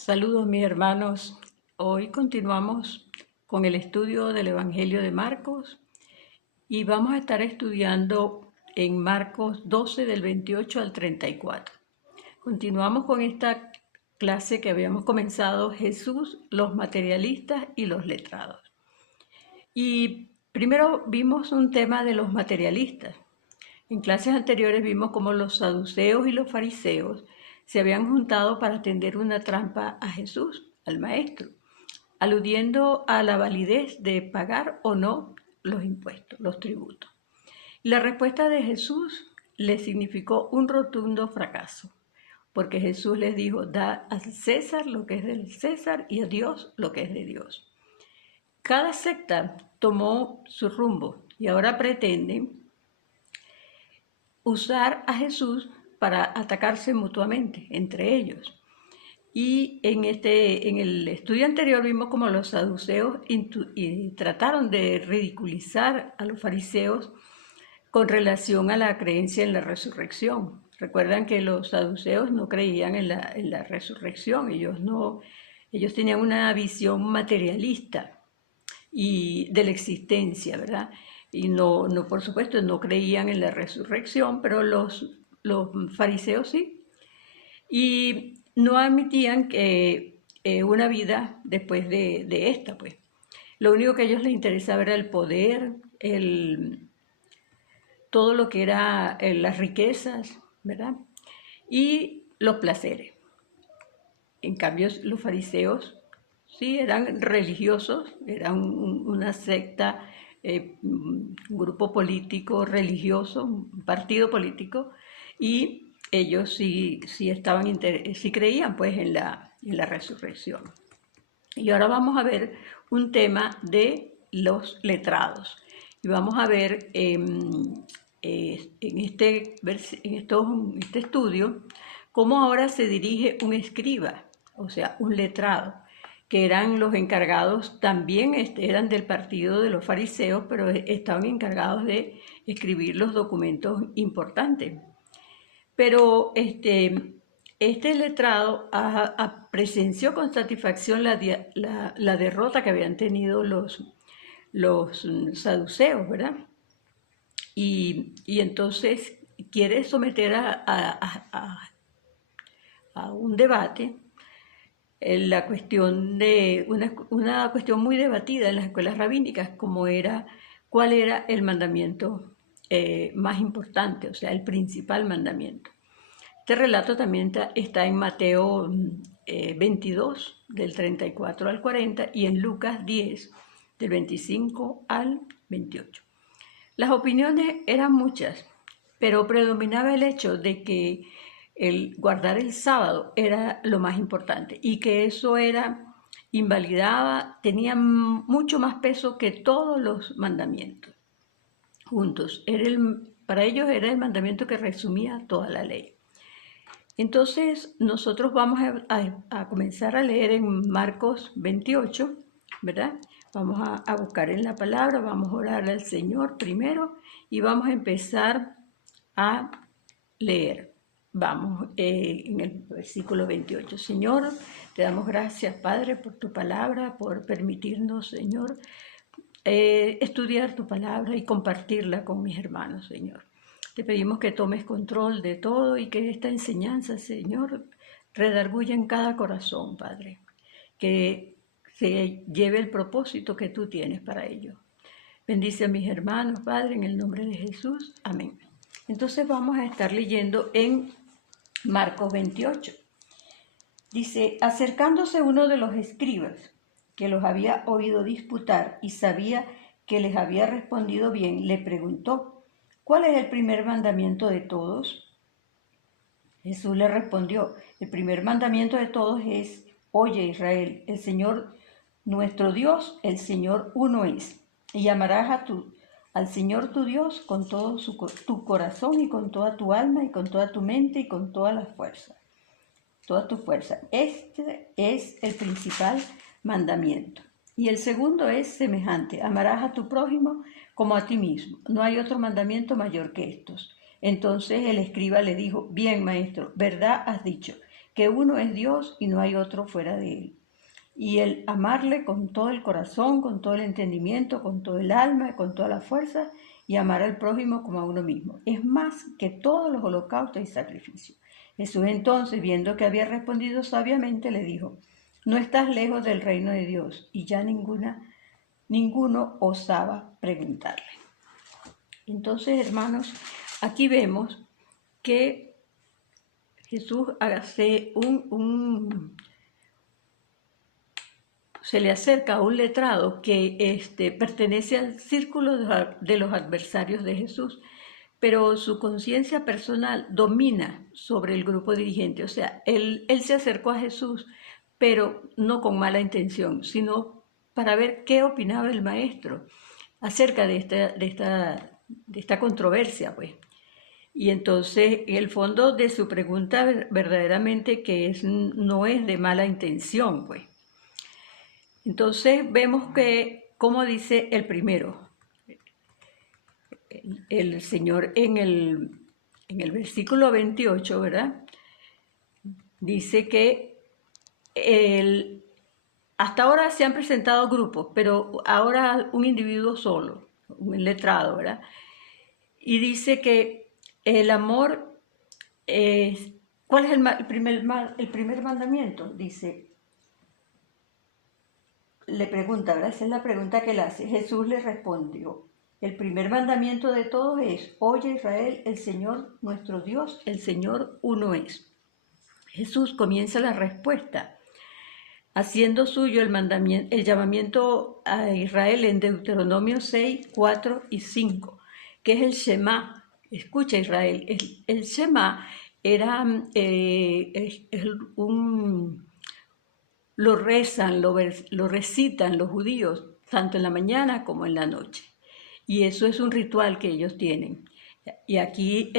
Saludos mis hermanos. Hoy continuamos con el estudio del Evangelio de Marcos y vamos a estar estudiando en Marcos 12 del 28 al 34. Continuamos con esta clase que habíamos comenzado, Jesús, los materialistas y los letrados. Y primero vimos un tema de los materialistas. En clases anteriores vimos cómo los saduceos y los fariseos se habían juntado para tender una trampa a Jesús, al Maestro, aludiendo a la validez de pagar o no los impuestos, los tributos. La respuesta de Jesús les significó un rotundo fracaso, porque Jesús les dijo: da a César lo que es del César y a Dios lo que es de Dios. Cada secta tomó su rumbo y ahora pretenden usar a Jesús para atacarse mutuamente entre ellos. Y en el estudio anterior vimos como los saduceos trataron de ridiculizar a los fariseos con relación a la creencia en la resurrección. Recuerdan que los saduceos no creían en la resurrección, ellos tenían una visión materialista y de la existencia, ¿verdad? Y por supuesto, no creían en la resurrección, pero los fariseos sí. Y no admitían que una vida después de esta, pues. Lo único que a ellos les interesaba era el poder, todo lo que era las riquezas, ¿verdad? Y los placeres. En cambio, los fariseos sí eran religiosos, eran una secta, un grupo político religioso, un partido político, y ellos sí creían pues en la resurrección. Y ahora vamos a ver un tema de los letrados. Y vamos a ver en este estudio cómo ahora se dirige un escriba, o sea, un letrado, que eran los encargados, también eran del partido de los fariseos, pero estaban encargados de escribir los documentos importantes. Pero este letrado presenció con satisfacción la derrota que habían tenido los saduceos, ¿verdad? Y entonces quiere someter a un debate la cuestión de una cuestión muy debatida en las escuelas rabínicas, como era cuál era el mandamiento más importante, o sea, el principal mandamiento. Este relato también está en Mateo 22, del 34 al 40, y en Lucas 10, del 25 al 28. Las opiniones eran muchas, pero predominaba el hecho de que el guardar el sábado era lo más importante y que eso invalidaba, tenía mucho más peso que todos los mandamientos juntos. Para ellos era el mandamiento que resumía toda la ley. Entonces nosotros vamos a comenzar a leer en Marcos 28, ¿verdad? Vamos a buscar en la palabra, vamos a orar al Señor primero y vamos a empezar a leer. Vamos en el versículo 28. Señor, te damos gracias, Padre, por tu palabra, por permitirnos, Señor, estudiar tu palabra y compartirla con mis hermanos, Señor. Te pedimos que tomes control de todo y que esta enseñanza, Señor, redarguya en cada corazón, Padre, que se lleve el propósito que tú tienes para ello. Bendice a mis hermanos, Padre, en el nombre de Jesús. Amén. Entonces vamos a estar leyendo en Marcos 28. Dice: acercándose uno de los escribas, que los había oído disputar y sabía que les había respondido bien, le preguntó: ¿cuál es el primer mandamiento de todos? Jesús le respondió: el primer mandamiento de todos es: oye, Israel, el Señor nuestro Dios, el Señor uno es, y amarás al Señor tu Dios con todo tu corazón y con toda tu alma y con toda tu mente y con todas las fuerzas, toda tu fuerza. Este es el principal mandamiento. Y el segundo es semejante: amarás a tu prójimo como a ti mismo. No hay otro mandamiento mayor que estos. Entonces el escriba le dijo: bien, maestro, verdad has dicho. que uno es Dios y no hay otro fuera de Él. Y el amarle con todo el corazón, con todo el entendimiento, con todo el alma, con toda la fuerza, y amar al prójimo como a uno mismo. Es más que todos los holocaustos y sacrificios. Jesús entonces, viendo que había respondido sabiamente, le dijo, no estás lejos del reino de Dios. Y ya ninguno osaba preguntarle. Entonces, hermanos, aquí vemos que Jesús hace se le acerca a un letrado que pertenece al círculo de los adversarios de Jesús, pero su conciencia personal domina sobre el grupo dirigente. O sea, él se acercó a Jesús, pero no con mala intención, sino para ver qué opinaba el maestro acerca de esta controversia, pues. Y entonces el fondo de su pregunta verdaderamente no es de mala intención, pues. Entonces vemos que, como dice el primero, el Señor en el versículo 28, ¿verdad? Dice que hasta ahora se han presentado grupos, pero ahora un individuo solo, un letrado, ¿verdad? Y dice que el amor, ¿cuál es el primer mandamiento? Dice, le pregunta, ¿verdad? Esa es la pregunta que él hace. Jesús le respondió, el primer mandamiento de todos es, oye Israel, el Señor nuestro Dios, el Señor uno es. Jesús comienza la respuesta haciendo suyo el llamamiento a Israel en Deuteronomio 6, 4 y 5, que es el Shema. Escucha Israel, el Shema era lo rezan, lo recitan los judíos, tanto en la mañana como en la noche. Y eso es un ritual que ellos tienen. Y aquí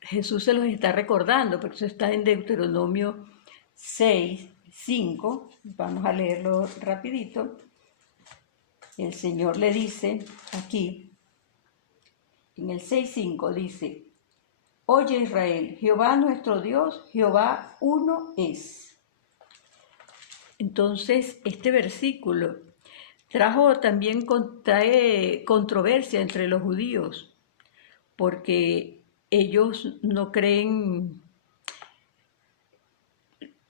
Jesús se los está recordando, porque eso está en Deuteronomio 6, 5. Vamos a leerlo rapidito. El Señor le dice aquí, en el 6:5 dice, oye Israel, Jehová nuestro Dios, Jehová uno es. Entonces, este versículo trae controversia entre los judíos, porque ellos no creen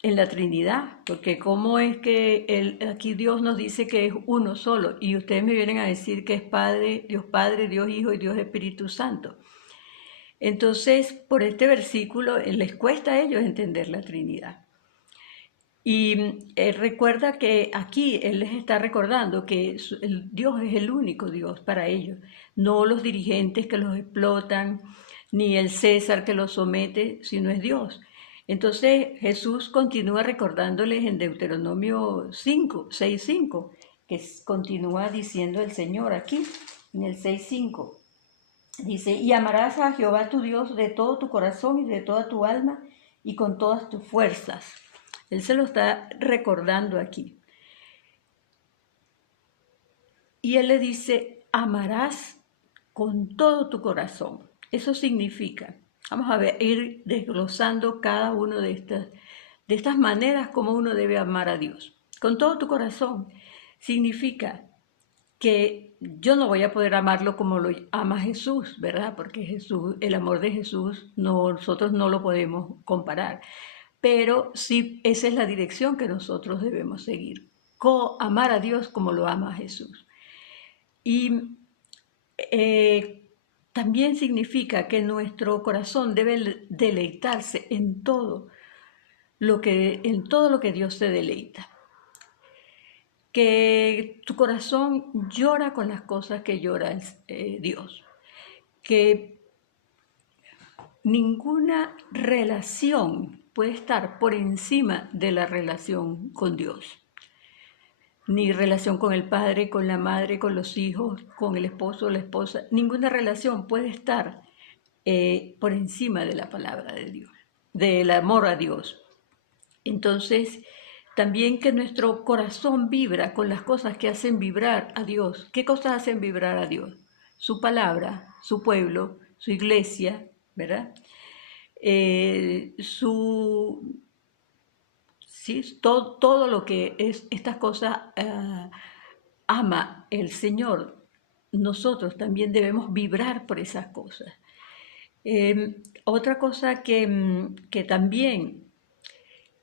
en la Trinidad, porque cómo es que aquí Dios nos dice que es uno solo, y ustedes me vienen a decir que es Padre, Dios Hijo y Dios Espíritu Santo. Entonces, por este versículo les cuesta a ellos entender la Trinidad. Y recuerda que aquí Él les está recordando que Dios es el único Dios para ellos, no los dirigentes que los explotan, ni el César que los somete, sino es Dios. Entonces Jesús continúa recordándoles en Deuteronomio 6:5, que continúa diciendo el Señor aquí, en el 6:5. Dice, y amarás a Jehová tu Dios de todo tu corazón y de toda tu alma y con todas tus fuerzas. Él se lo está recordando aquí. Y Él le dice, amarás con todo tu corazón. Eso significa, vamos a ir desglosando cada una de estas maneras como uno debe amar a Dios. Con todo tu corazón significa que yo no voy a poder amarlo como lo ama Jesús, ¿verdad? Porque el amor de Jesús, nosotros no lo podemos comparar. Pero sí, esa es la dirección que nosotros debemos seguir. Amar a Dios como lo ama Jesús. Y también significa que nuestro corazón debe deleitarse en todo lo que Dios te deleita. Que tu corazón llora con las cosas que llora Dios. Que ninguna relación puede estar por encima de la relación con Dios. Ni relación con el padre, con la madre, con los hijos, con el esposo o la esposa. Ninguna relación puede estar por encima de la palabra de Dios, del amor a Dios. Entonces, también que nuestro corazón vibra con las cosas que hacen vibrar a Dios. ¿Qué cosas hacen vibrar a Dios? Su palabra, su pueblo, su iglesia, ¿verdad? ¿sí? Todo lo que es estas cosas ama el Señor, nosotros también debemos vibrar por esas cosas. Otra cosa que también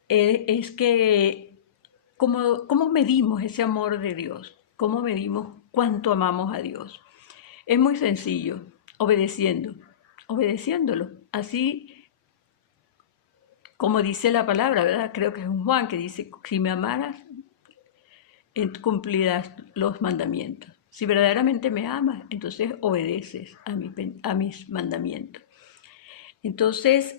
es que ¿cómo medimos ese amor de Dios? ¿Cómo medimos cuánto amamos a Dios? Es muy sencillo, obedeciéndolo. Así como dice la palabra, ¿verdad? Creo que es un Juan que dice, si me amaras, cumplirás los mandamientos. Si verdaderamente me amas, entonces obedeces a mis mandamientos. Entonces,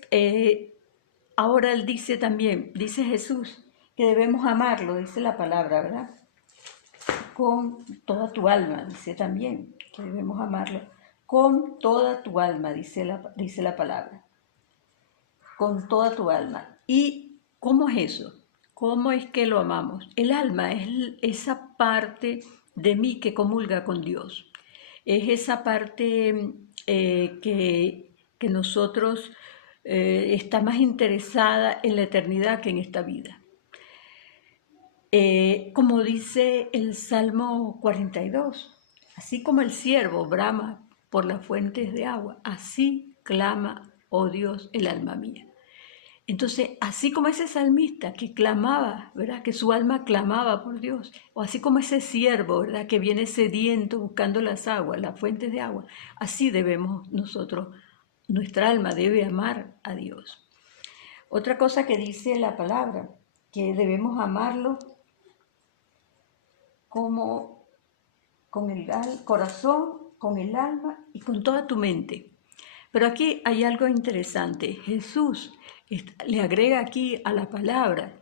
ahora él dice también, dice Jesús, que debemos amarlo, dice la palabra, ¿verdad? Con toda tu alma, dice también, que debemos amarlo con toda tu alma, dice la palabra, con toda tu alma. ¿Y cómo es eso? ¿Cómo es que lo amamos? El alma es esa parte de mí que comulga con Dios. Es esa parte que nosotros está más interesada en la eternidad que en esta vida. Como dice el Salmo 42, así como el ciervo brama por las fuentes de agua, así clama, oh Dios, el alma mía. Entonces, así como ese salmista que clamaba, ¿verdad? Que su alma clamaba por Dios, o así como ese siervo, ¿verdad? Que viene sediento buscando las aguas, las fuentes de agua, así debemos nosotros, nuestra alma debe amar a Dios. Otra cosa que dice la palabra, que debemos amarlo como con el corazón, con el alma y con toda tu mente. Pero aquí hay algo interesante. Jesús le agrega aquí a la palabra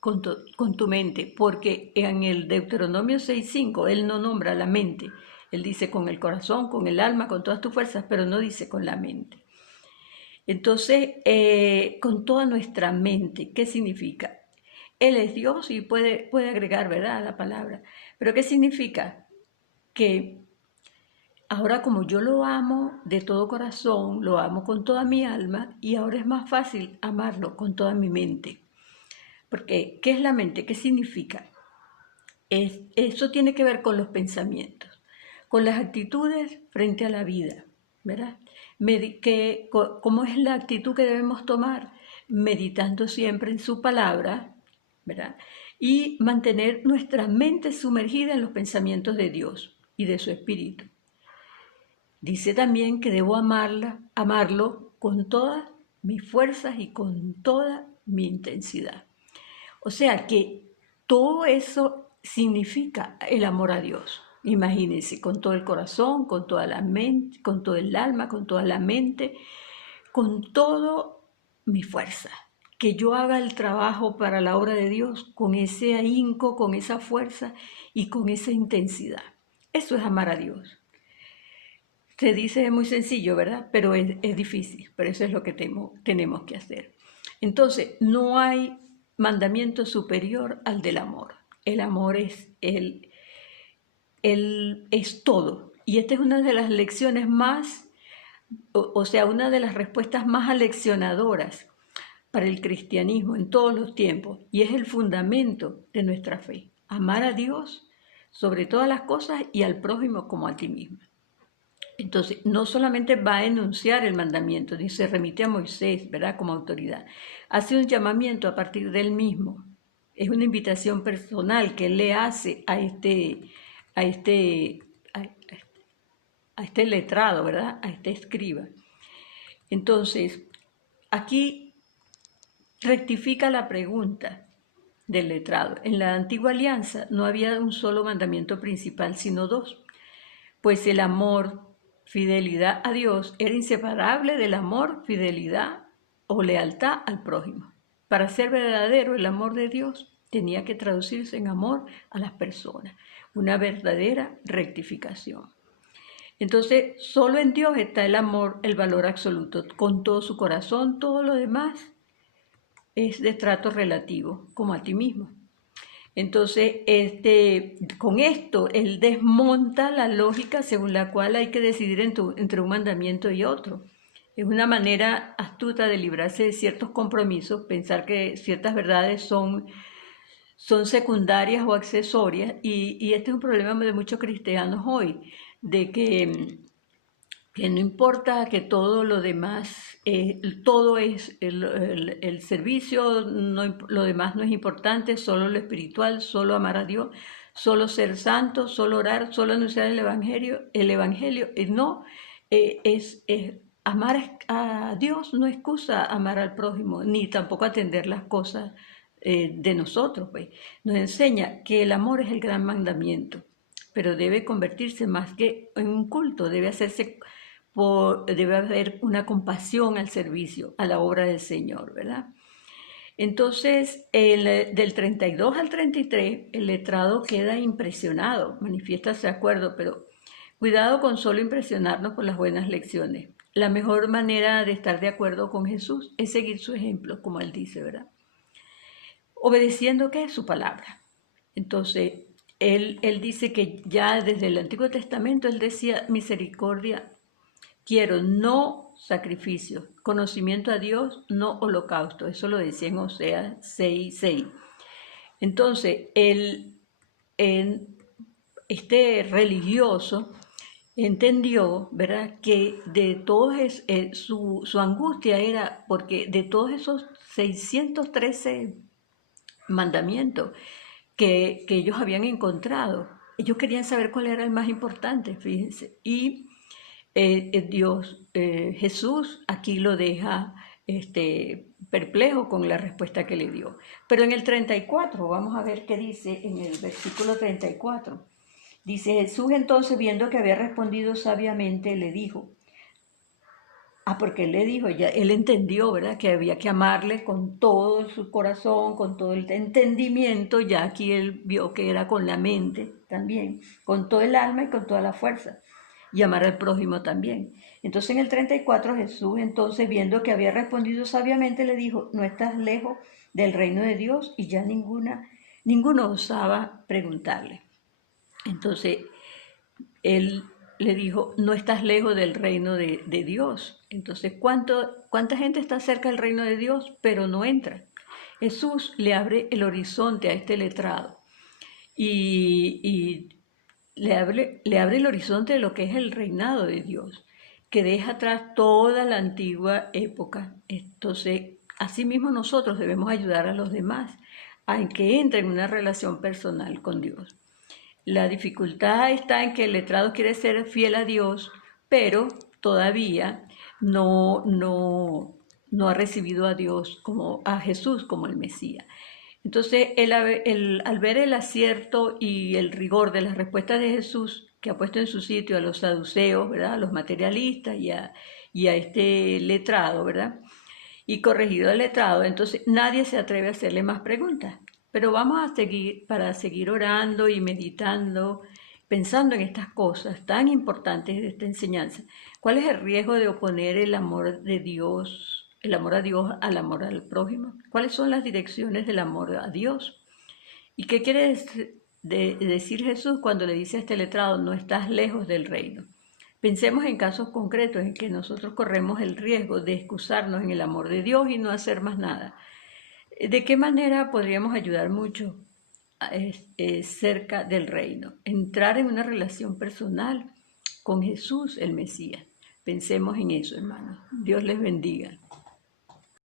con tu mente, porque en el Deuteronomio 6:5 él no nombra la mente. Él dice con el corazón, con el alma, con todas tus fuerzas, pero no dice con la mente. Entonces, con toda nuestra mente, ¿qué significa? Él es Dios y puede agregar, ¿verdad?, a la palabra. Pero ¿qué significa? Que ahora como yo lo amo de todo corazón, lo amo con toda mi alma y ahora es más fácil amarlo con toda mi mente. Porque, ¿qué es la mente? ¿Qué significa? Eso tiene que ver con los pensamientos, con las actitudes frente a la vida, ¿verdad? ¿Cómo es la actitud que debemos tomar? Meditando siempre en su palabra, ¿verdad? Y mantener nuestra mente sumergida en los pensamientos de Dios y de su Espíritu. Dice también que debo amarlo con todas mis fuerzas y con toda mi intensidad. O sea que todo eso significa el amor a Dios. Imagínense, con todo el corazón, con toda la mente, con todo el alma, con toda la mente, con toda mi fuerza. Que yo haga el trabajo para la obra de Dios con ese ahínco, con esa fuerza y con esa intensidad. Eso es amar a Dios. Se dice muy sencillo, ¿verdad? Pero es difícil, pero eso es lo que tenemos que hacer. Entonces, no hay mandamiento superior al del amor. El amor es todo. Y esta es una de las lecciones más, o sea, una de las respuestas más aleccionadoras para el cristianismo en todos los tiempos. Y es el fundamento de nuestra fe. Amar a Dios sobre todas las cosas y al prójimo como a ti mismo. Entonces, no solamente va a enunciar el mandamiento, dice, remite a Moisés, ¿verdad?, como autoridad. Hace un llamamiento a partir de él mismo. Es una invitación personal que él le hace a este letrado, ¿verdad?, a este escriba. Entonces, aquí rectifica la pregunta del letrado. En la antigua alianza no había un solo mandamiento principal, sino dos. Pues el amor, fidelidad a Dios era inseparable del amor, fidelidad o lealtad al prójimo. Para ser verdadero el amor de Dios tenía que traducirse en amor a las personas, una verdadera rectificación. Entonces, solo en Dios está el amor, el valor absoluto, con todo su corazón, todo lo demás es de trato relativo, como a ti mismo. Entonces, con esto, él desmonta la lógica según la cual hay que decidir entre un mandamiento y otro. Es una manera astuta de librarse de ciertos compromisos, pensar que ciertas verdades son secundarias o accesorias, y este es un problema de muchos cristianos hoy, de que no importa que todo lo demás, todo es el servicio, lo demás no es importante, solo lo espiritual, solo amar a Dios, solo ser santo, solo orar, solo anunciar el evangelio, no, amar a Dios no excusa amar al prójimo, ni tampoco atender las cosas de nosotros, pues. Nos enseña que el amor es el gran mandamiento, pero debe convertirse más que en un culto, debe haber una compasión al servicio, a la obra del Señor, ¿verdad? Entonces, del 32 al 33, el letrado queda impresionado, manifiesta su acuerdo, pero cuidado con solo impresionarnos por las buenas lecciones. La mejor manera de estar de acuerdo con Jesús es seguir su ejemplo, como él dice, ¿verdad? Obedeciendo, ¿qué es? Su palabra. Entonces, él dice que ya desde el Antiguo Testamento, él decía, misericordia quiero, no sacrificio, conocimiento a Dios, no holocausto. Eso lo decía en Oseas 6:6. Entonces, este religioso entendió, ¿verdad?, que de todos su angustia era porque de todos esos 613 mandamientos que ellos habían encontrado, ellos querían saber cuál era el más importante, fíjense, y Jesús aquí lo deja perplejo con la respuesta que le dio. Pero en el 34, vamos a ver qué dice en el versículo 34. Dice, Jesús entonces, viendo que había respondido sabiamente, le dijo, porque él le dijo, ya él entendió, ¿verdad?, que había que amarle con todo su corazón, con todo el entendimiento, ya aquí él vio que era con la mente también, con todo el alma y con toda la fuerza, y amar al prójimo también. Entonces en el 34 Jesús, entonces viendo que había respondido sabiamente, le dijo, no estás lejos del reino de Dios, y ya ninguno osaba preguntarle. Entonces él le dijo, no estás lejos del reino de Dios. Entonces, ¿cuánta gente está cerca del reino de Dios, pero no entra? Jesús le abre el horizonte a este letrado y le abre el horizonte de lo que es el reinado de Dios, que deja atrás toda la antigua época. Entonces, asimismo nosotros debemos ayudar a los demás a que entren en una relación personal con Dios. La dificultad está en que el letrado quiere ser fiel a Dios, pero todavía no ha recibido a Dios, a Jesús como el Mesías. Entonces, al ver el acierto y el rigor de las respuestas de Jesús, que ha puesto en su sitio a los saduceos, ¿verdad?, a los materialistas y a este letrado, ¿verdad?, y corregido al letrado, entonces nadie se atreve a hacerle más preguntas. Pero vamos a seguir orando y meditando, pensando en estas cosas tan importantes de esta enseñanza. ¿Cuál es el riesgo de oponer el amor de Dios, el amor a Dios al amor al prójimo? ¿Cuáles son las direcciones del amor a Dios? ¿Y qué quiere decir Jesús cuando le dice a este letrado, no estás lejos del reino? Pensemos en casos concretos en que nosotros corremos el riesgo de excusarnos en el amor de Dios y no hacer más nada. ¿De qué manera podríamos ayudar mucho cerca del reino? Entrar en una relación personal con Jesús, el Mesías. Pensemos en eso, hermanos. Dios les bendiga.